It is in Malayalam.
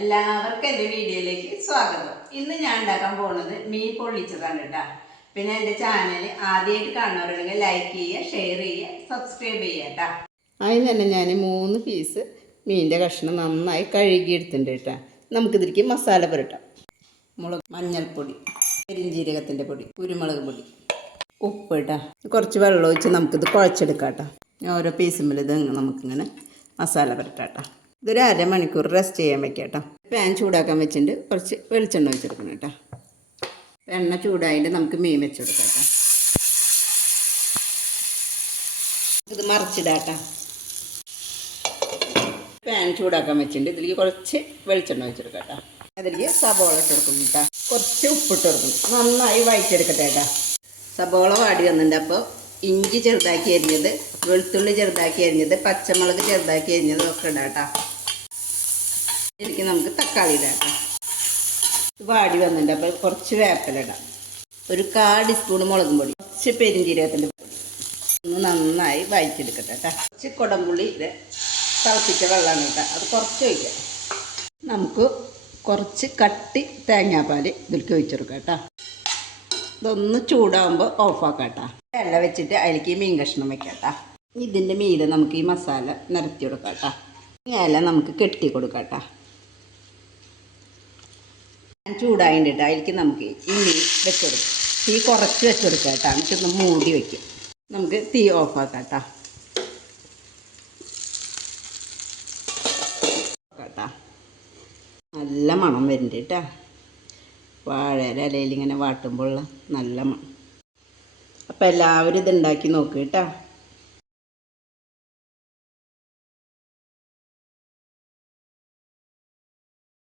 എല്ലാവർക്കും എൻ്റെ വീഡിയോയിലേക്ക് സ്വാഗതം. ഇന്ന് ഞാൻ ഉണ്ടാക്കാൻ പോകുന്നത് മീൻ പൊള്ളിച്ചതാണ് കേട്ടോ. പിന്നെ എൻ്റെ ചാനൽ ആദ്യമായിട്ട് കാണുന്നവരുണ്ടെങ്കിൽ ലൈക്ക് ചെയ്യുക, ഷെയർ ചെയ്യുക, സബ്സ്ക്രൈബ് ചെയ്യുക കേട്ടോ. അതിന് തന്നെ ഞാൻ 3 പീസ് മീനിൻ്റെ കഷ്ണം നന്നായി കഴുകിയെടുത്തിട്ടുണ്ട് കേട്ടോ. നമുക്കിതിലേക്ക് മസാല പുരട്ടാം. മഞ്ഞൾപ്പൊടി, പെരിഞ്ജീരകത്തിൻ്റെ പൊടി, കുരുമുളക് പൊടി, ഉപ്പ് കേട്ടോ. കുറച്ച് വെള്ളം ഒഴിച്ച് നമുക്കിത് കുഴച്ചെടുക്കാം കേട്ടോ. ഓരോ പീസുമ്പിൽ ഇത് നമുക്കിങ്ങനെ മസാല പുരട്ടാം കേട്ടോ. ഇതൊരു അരമണിക്കൂർ റെസ്റ്റ് ചെയ്യാൻ വയ്ക്കാം കേട്ടോ. പാൻ ചൂടാക്കാൻ വെച്ചിട്ട് കുറച്ച് വെളിച്ചെണ്ണ വെച്ചെടുക്കണം കേട്ടോ. എണ്ണ ചൂടായിട്ട് നമുക്ക് മീൻ വെച്ചെടുക്കാം കേട്ടോ. ഇത് മറിച്ചിടാം കേട്ടോ. പാൻ ചൂടാക്കാൻ വെച്ചിട്ട് ഇതിലേക്ക് കുറച്ച് വെളിച്ചെണ്ണ വെച്ചെടുക്കാം കേട്ടോ. അതിലേക്ക് സബോള ഇട്ടെടുക്കും കേട്ടോ. കുറച്ച് ഉപ്പിട്ട് കൊടുക്കും. നന്നായി വഴച്ചെടുക്കട്ടെ കേട്ടോ. സബോള വാടി വന്നിട്ടുണ്ട്. അപ്പോൾ ഇഞ്ചി ചെറുതാക്കി അരിഞ്ഞത്, വെളുത്തുള്ളി ചെറുതാക്കി അരിഞ്ഞത്, പച്ചമുളക് ചെറുതാക്കി അരിഞ്ഞത് ഒക്കെ ഇടാം കേട്ടോ. ഇതിലേക്ക് നമുക്ക് തക്കാളി ഇടാം കേട്ടോ. വാടി വന്നിട്ടുണ്ട്. അപ്പോൾ കുറച്ച് വേപ്പില ഇടാം. ഒരു 1/4 ടീസ്പൂൺ മുളകും പൊടി, കുറച്ച് പെരിഞ്ജീരകത്തിൻ്റെ പൊടി. ഒന്ന് നന്നായി വഴറ്റിയെടുക്കട്ടെ കേട്ടോ. കുറച്ച് കുടംപുളി തിളപ്പിച്ച വെള്ളമാണ് കേട്ടോ. അത് കുറച്ച് ഒഴിക്കാം. നമുക്ക് കുറച്ച് കട്ടി തേങ്ങാപ്പാൽ ഇതിലേക്ക് ഒഴിച്ചെടുക്കാം കേട്ടോ. ഇതൊന്ന് ചൂടാകുമ്പോൾ ഓഫാക്കാം കേട്ടോ. എണ്ണ വെച്ചിട്ട് അതിലേക്ക് മീൻ കഷ്ണം വെക്കാം കേട്ടോ. ഇതിൻ്റെ മീതെ നമുക്ക് ഈ മസാല നിരത്തി കൊടുക്കാം കേട്ടോ. ഈ ഇല നമുക്ക് കെട്ടി കൊടുക്കാം കേട്ടോ. ചൂടായിട്ട് കേട്ടോ. അതിലേക്ക് നമുക്ക് ഈ മീൻ വെച്ചെടുക്കാം. തീ കുറച്ച് വെച്ചെടുക്കാം കേട്ടോ. എന്നിട്ടൊന്ന് മൂടി വയ്ക്കും. നമുക്ക് തീ ഓഫാക്കാം കേട്ടോ. കേട്ടോ നല്ല മണം വരുന്നുണ്ട് കേട്ടോ. വാഴയുടെ ഇലയിൽ ഇങ്ങനെ വാട്ടുമ്പോഴുള്ള നല്ല മണം. അപ്പോൾ എല്ലാവരും ഇതുണ്ടാക്കി നോക്കുക കേട്ടോ.